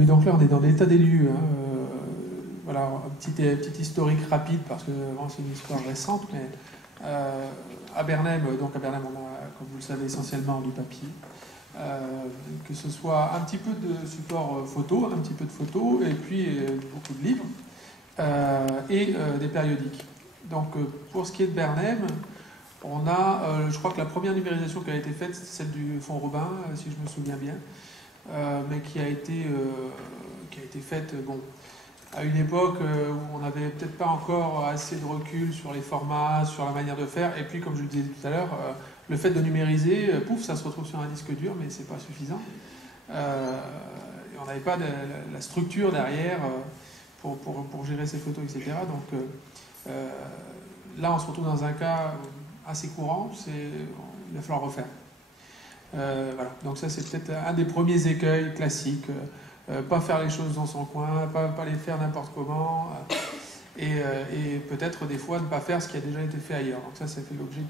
Oui, donc là on est dans l'état des lieux. Hein. Voilà, un petit historique rapide parce que c'est une histoire récente, mais à Bernheim, donc à Bernheim on a, comme vous le savez, essentiellement du papier. Que ce soit un petit peu de support photo, un petit peu de photos, et puis beaucoup de livres, et des périodiques. Donc pour ce qui est de Bernheim, on a, je crois que la première numérisation qui a été faite, c'est celle du Fonds Robin, si je me souviens bien, mais qui a été faite, bon, à une époque où on n'avait peut-être pas encore assez de recul sur les formats, sur la manière de faire, et puis comme je le disais tout à l'heure, le fait de numériser, pouf, ça se retrouve sur un disque dur, mais c'est pas suffisant. On n'avait pas la structure derrière pour gérer ces photos, etc. Donc là, on se retrouve dans un cas assez courant, il va falloir refaire. Voilà. Donc ça, c'est peut-être un des premiers écueils classiques. Pas faire les choses dans son coin, pas les faire n'importe comment, et peut-être des fois ne pas faire ce qui a déjà été fait ailleurs. Donc ça fait l'objet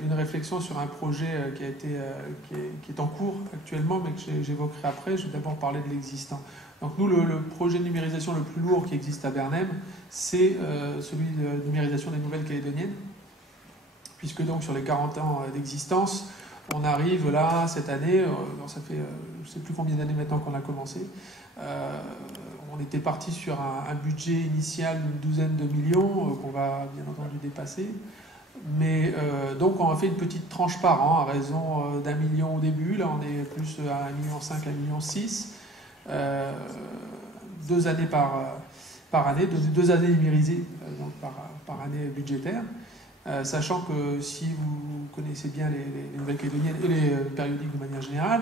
d'une réflexion sur un projet qui est en cours actuellement, mais que j'évoquerai après. Je vais d'abord parler de l'existant. Donc nous, le projet de numérisation le plus lourd qui existe à Bernheim, c'est celui de numérisation des Nouvelles-Calédoniennes, puisque donc sur les 40 ans d'existence, on arrive là, cette année, ça fait je ne sais plus combien d'années maintenant qu'on a commencé, on était parti sur un budget initial d'une douzaine de millions, qu'on va bien entendu dépasser, mais donc on a fait une petite tranche par an, à raison d'1 million au début, là on est plus à 1,5 million, 1,6 million, 2 années par année, 2 années numérisées donc par année budgétaire. Sachant que si vous connaissez bien les Nouvelles-Calédoniennes et les périodiques de manière générale,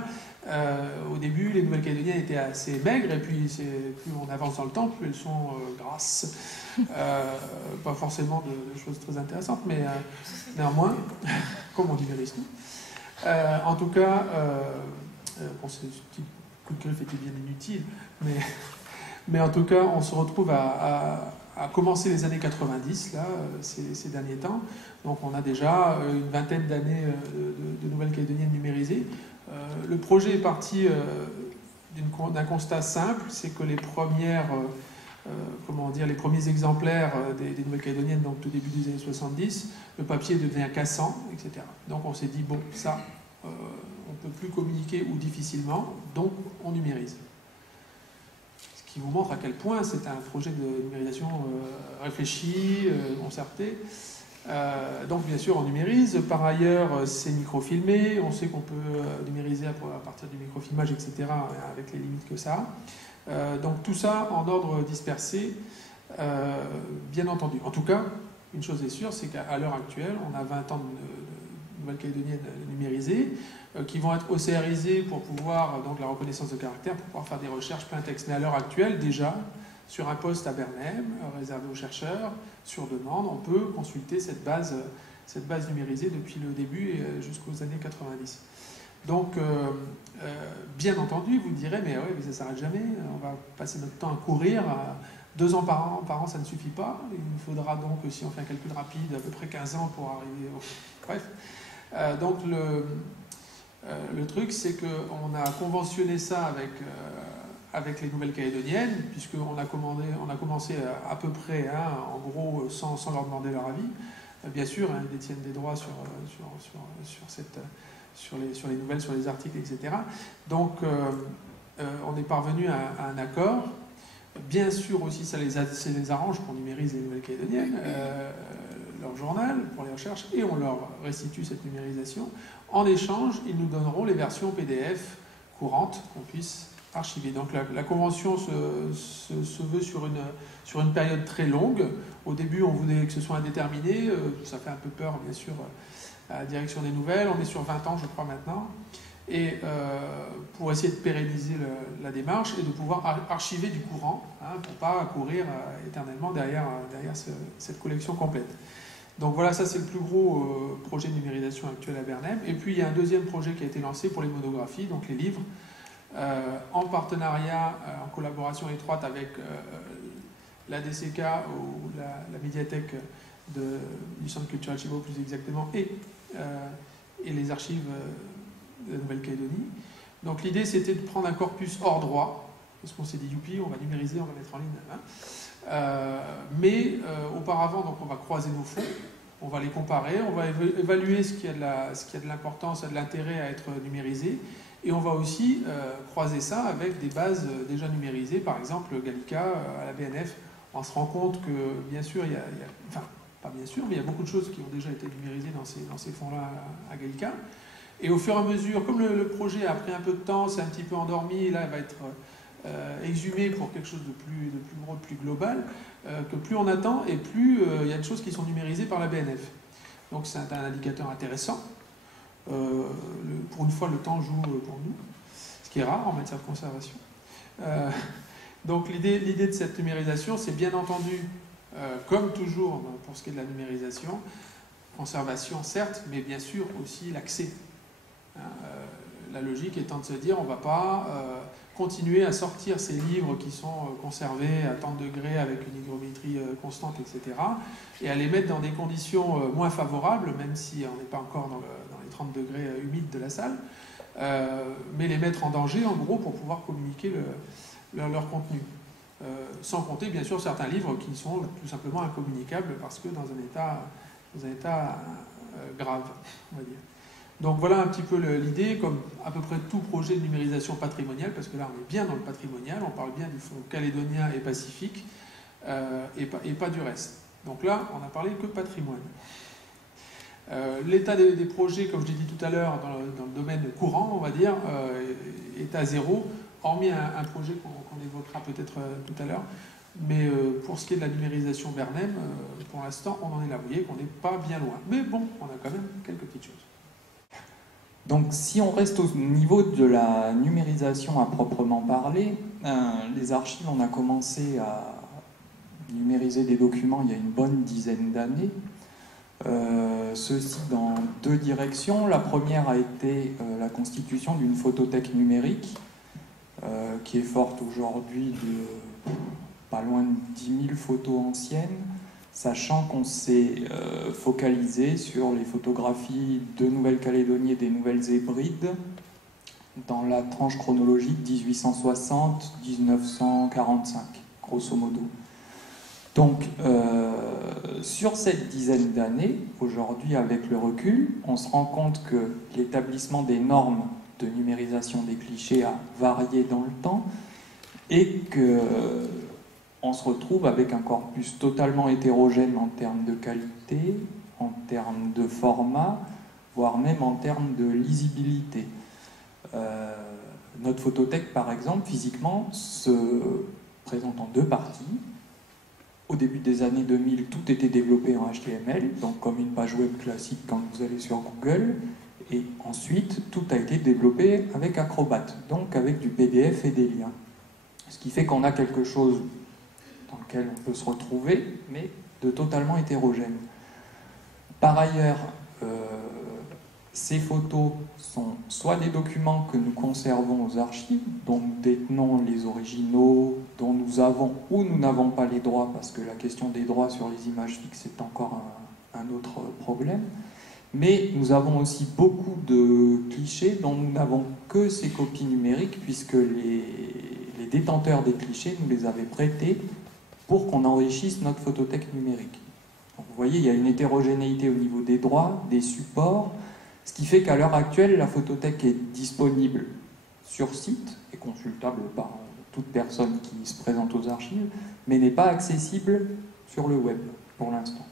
au début les Nouvelles-Calédoniennes étaient assez maigres, et puis plus on avance dans le temps, plus elles sont grasses. Pas forcément de choses très intéressantes, mais néanmoins, comme on numérise tout. En tout cas, bon, ce petit coup de griffe était bien inutile, mais en tout cas, on se retrouve à commencer les années 90, là, ces derniers temps. Donc on a déjà une vingtaine d'années de Nouvelles-Calédoniennes numérisées. Le projet est parti d'un constat simple, c'est que les premières, les premiers exemplaires des Nouvelles-Calédoniennes, donc tout début des années 70, le papier devient cassant, etc. Donc on s'est dit, bon, ça, on ne peut plus communiquer ou difficilement, donc on numérise. Qui vous montre à quel point c'est un projet de numérisation réfléchi, concerté. Donc bien sûr on numérise, par ailleurs c'est microfilmé, on sait qu'on peut numériser à partir du microfilmage, etc., avec les limites que ça a. Donc tout ça en ordre dispersé, bien entendu. En tout cas, une chose est sûre, c'est qu'à l'heure actuelle, on a 20 ans de Nouvelle-Calédonienne numérisée, qui vont être OCRisés pour pouvoir, donc la reconnaissance de caractère, pour pouvoir faire des recherches plein texte. Mais à l'heure actuelle, déjà, sur un poste à Bernheim, réservé aux chercheurs, sur demande, on peut consulter cette base numérisée depuis le début et jusqu'aux années 90. Donc, bien entendu, vous direz, mais ouais, mais ça ne s'arrête jamais, on va passer notre temps à courir, 2 ans par an, ça ne suffit pas, il nous faudra donc, si on fait un calcul rapide, à peu près 15 ans pour arriver au... Bref. Donc, le truc, c'est qu'on a conventionné ça avec les Nouvelles-Calédoniennes, puisqu'on a commencé à peu près, en gros, sans leur demander leur avis. Bien sûr, ils détiennent des droits sur les nouvelles, sur les articles, etc. Donc, on est parvenu à un accord. Bien sûr aussi, ça les arrange qu'on numérise les Nouvelles-Calédoniennes, leur journal pour les recherches, et on leur restitue cette numérisation. En échange, ils nous donneront les versions PDF courantes qu'on puisse archiver. Donc la convention se veut sur une période très longue. Au début, on voulait que ce soit indéterminé. Ça fait un peu peur, bien sûr, à la direction des nouvelles. On est sur 20 ans, je crois, maintenant. Et pour essayer de pérenniser la démarche et de pouvoir archiver du courant, pour ne pas courir éternellement derrière cette collection complète. Donc voilà, ça c'est le plus gros projet de numérisation actuel à Bernheim. Et puis il y a un deuxième projet qui a été lancé pour les monographies, donc les livres, en partenariat, en collaboration étroite avec la DCK ou la médiathèque du Centre culturel Chibot plus exactement, et les archives de Nouvelle-Calédonie. Donc l'idée c'était de prendre un corpus hors droit, parce qu'on s'est dit youpi, on va numériser, on va mettre en ligne. Hein. Mais auparavant, donc on va croiser nos fonds, on va les comparer, on va évaluer ce qui a de l'importance, de l'intérêt à être numérisé, et on va aussi croiser ça avec des bases déjà numérisées, par exemple Gallica à la BNF. On se rend compte que, bien sûr, enfin, pas bien sûr, mais il y a beaucoup de choses qui ont déjà été numérisées dans ces fonds-là à Gallica. Et au fur et à mesure, comme le projet a pris un peu de temps, c'est un petit peu endormi, et là il va être exhumé pour quelque chose de plus gros, de plus global, que plus on attend et plus il y a de choses qui sont numérisées par la BNF. Donc c'est un indicateur intéressant. Pour une fois, le temps joue pour nous, ce qui est rare en matière de conservation. Donc l'idée de cette numérisation, c'est bien entendu, comme toujours pour ce qui est de la numérisation, conservation certes, mais bien sûr aussi l'accès. La logique étant de se dire, on ne va pas continuer à sortir ces livres qui sont conservés à tant de degrés avec une hygrométrie constante, etc., et à les mettre dans des conditions moins favorables, même si on n'est pas encore dans les 30 degrés humides de la salle, mais les mettre en danger, en gros, pour pouvoir communiquer leur contenu. Sans compter, bien sûr, certains livres qui sont tout simplement incommunicables parce que dans un état grave, on va dire. Donc voilà un petit peu l'idée, comme à peu près tout projet de numérisation patrimoniale, parce que là on est bien dans le patrimonial, on parle bien du fonds calédonien et pacifique, et pas du reste. Donc là, on n'a parlé que patrimoine. L'état des projets, comme je l'ai dit tout à l'heure, dans le domaine courant, on va dire, est à zéro, hormis un projet qu'on évoquera peut-être tout à l'heure. Mais pour ce qui est de la numérisation Bernem, pour l'instant, on en est là. Vous voyez qu'on n'est pas bien loin. Mais bon, on a quand même quelques petites choses. Donc si on reste au niveau de la numérisation à proprement parler, les archives, on a commencé à numériser des documents il y a une bonne dizaine d'années. Ceci dans deux directions. La première a été la constitution d'une photothèque numérique qui est forte aujourd'hui de pas loin de 10 000 photos anciennes, sachant qu'on s'est focalisé sur les photographies de Nouvelle-Calédonie et des Nouvelles-Hébrides dans la tranche chronologique 1860-1945, grosso modo. Donc, sur cette dizaine d'années, aujourd'hui, avec le recul, on se rend compte que l'établissement des normes de numérisation des clichés a varié dans le temps et qu'on se retrouve avec un corpus totalement hétérogène en termes de qualité, en termes de format, voire même en termes de lisibilité. Notre photothèque, par exemple, physiquement, se présente en deux parties. Au début des années 2000, tout était développé en HTML, donc comme une page web classique quand vous allez sur Google. Et ensuite, tout a été développé avec Acrobat, donc avec du PDF et des liens. Ce qui fait qu'on a quelque chose dans lequel on peut se retrouver, mais de totalement hétérogène. Par ailleurs, ces photos sont soit des documents que nous conservons aux archives, donc détenons les originaux dont nous avons ou nous n'avons pas les droits, parce que la question des droits sur les images fixes est encore un autre problème. Mais nous avons aussi beaucoup de clichés dont nous n'avons que ces copies numériques, puisque les détenteurs des clichés nous les avaient prêtés pour qu'on enrichisse notre photothèque numérique. Donc vous voyez, il y a une hétérogénéité au niveau des droits, des supports, ce qui fait qu'à l'heure actuelle, la photothèque est disponible sur site et consultable par toute personne qui se présente aux archives, mais n'est pas accessible sur le web pour l'instant.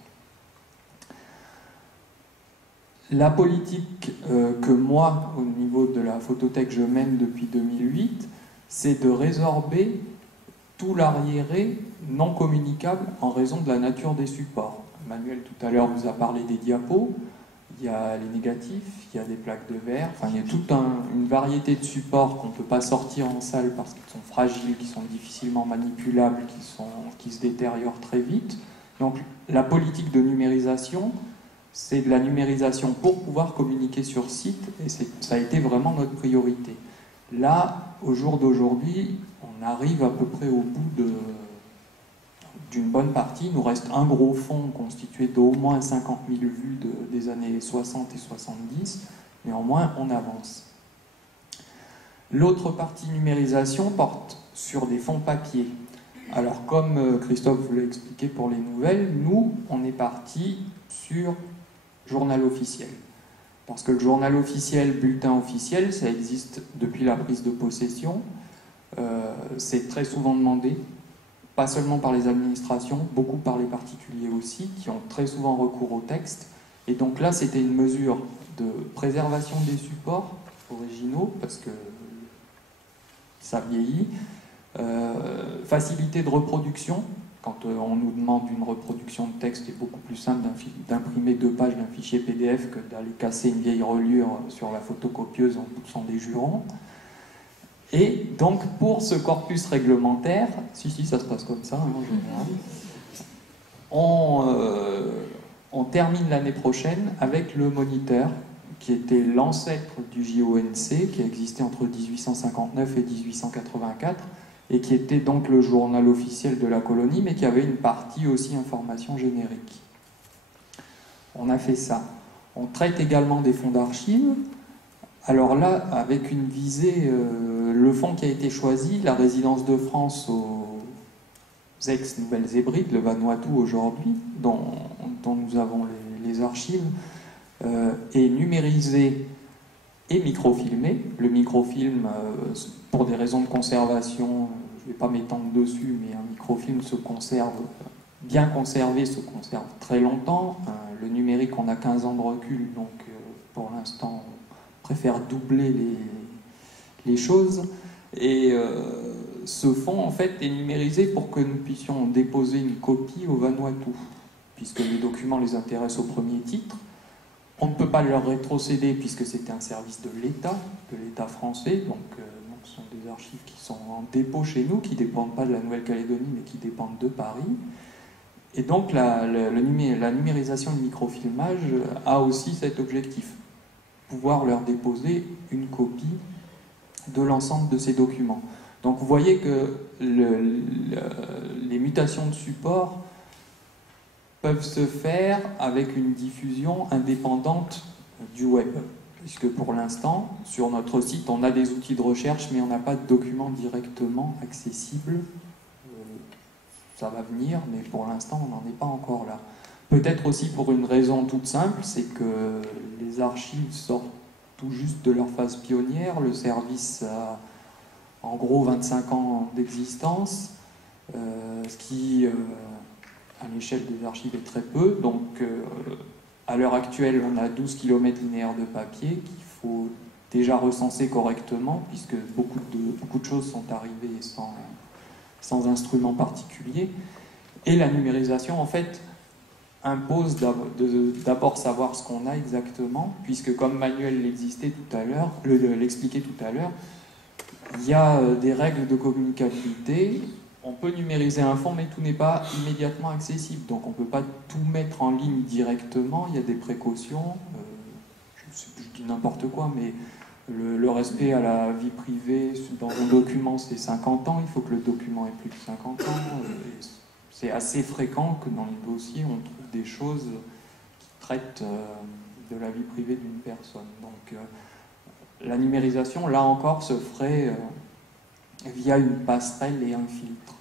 La politique que moi, au niveau de la photothèque, je mène depuis 2008, c'est de résorber tout l'arriéré non communicable en raison de la nature des supports. Manuel, tout à l'heure, vous a parlé des diapos. Il y a les négatifs, il y a des plaques de verre, enfin il y a toute une variété de supports qu'on ne peut pas sortir en salle parce qu'ils sont fragiles, qui sont difficilement manipulables, qui se détériorent très vite. Donc la politique de numérisation, c'est de la numérisation pour pouvoir communiquer sur site, et ça a été vraiment notre priorité. Là, au jour d'aujourd'hui, on arrive à peu près au bout d'une bonne partie. Il nous reste un gros fond constitué d'au moins 50 000 vues des années 60 et 70. Néanmoins, on avance. L'autre partie numérisation porte sur des fonds papier. Alors comme Christophe vous l'a expliqué pour les nouvelles, nous on est parti sur journal officiel. Parce que le journal officiel, bulletin officiel, ça existe depuis la prise de possession. C'est très souvent demandé, pas seulement par les administrations, beaucoup par les particuliers aussi, qui ont très souvent recours au texte. Et donc là, c'était une mesure de préservation des supports originaux, parce que ça vieillit, facilité de reproduction. Quand on nous demande une reproduction de texte, c'est beaucoup plus simple d'imprimer 2 pages d'un fichier PDF que d'aller casser une vieille reliure sur la photocopieuse en poussant des jurons. Et donc, pour ce corpus réglementaire, si ça se passe comme ça, hein, en général, on termine l'année prochaine avec le Moniteur, qui était l'ancêtre du JONC, qui a existé entre 1859 et 1884, et qui était donc le journal officiel de la colonie, mais qui avait une partie aussi information générique. On a fait ça. On traite également des fonds d'archives. Alors là, avec une visée, le fonds qui a été choisi, la résidence de France aux ex-Nouvelles Hébrides, le Vanuatu aujourd'hui, dont nous avons les archives, est numérisé et microfilmé. Le microfilm, pour des raisons de conservation, je ne vais pas m'étendre dessus, mais un microfilm se conserve, bien conservé, se conserve très longtemps. Le numérique, on a 15 ans de recul, donc pour l'instant, on préfère doubler les choses. Et ce fonds, en fait, est numérisé pour que nous puissions déposer une copie au Vanuatu, puisque les documents les intéressent au premier titre. On ne peut pas leur rétrocéder puisque c'était un service de l'État français, donc ce sont des archives qui sont en dépôt chez nous, qui ne dépendent pas de la Nouvelle-Calédonie, mais qui dépendent de Paris. Et donc la numérisation et le microfilmage a aussi cet objectif, pouvoir leur déposer une copie de l'ensemble de ces documents. Donc vous voyez que les mutations de support peuvent se faire avec une diffusion indépendante du web. Puisque pour l'instant, sur notre site, on a des outils de recherche, mais on n'a pas de documents directement accessibles. Ça va venir, mais pour l'instant, on n'en est pas encore là. Peut-être aussi pour une raison toute simple, c'est que les archives sortent tout juste de leur phase pionnière. Le service a en gros 25 ans d'existence, ce qui... à l'échelle des archives est très peu, donc à l'heure actuelle on a 12 km linéaires de papier qu'il faut déjà recenser correctement puisque beaucoup de choses sont arrivées sans instrument particulier, et la numérisation en fait impose d'abord savoir ce qu'on a exactement, puisque comme Manuel l'expliquait tout à l'heure, il y a des règles de communicabilité. On peut numériser un fonds, mais tout n'est pas immédiatement accessible. Donc on ne peut pas tout mettre en ligne directement. Il y a des précautions. Je dis n'importe quoi, mais le respect à la vie privée dans un document, c'est 50 ans. Il faut que le document ait plus de 50 ans. C'est assez fréquent que dans les dossiers, on trouve des choses qui traitent de la vie privée d'une personne. Donc la numérisation, là encore, se ferait via une passerelle et un filtre.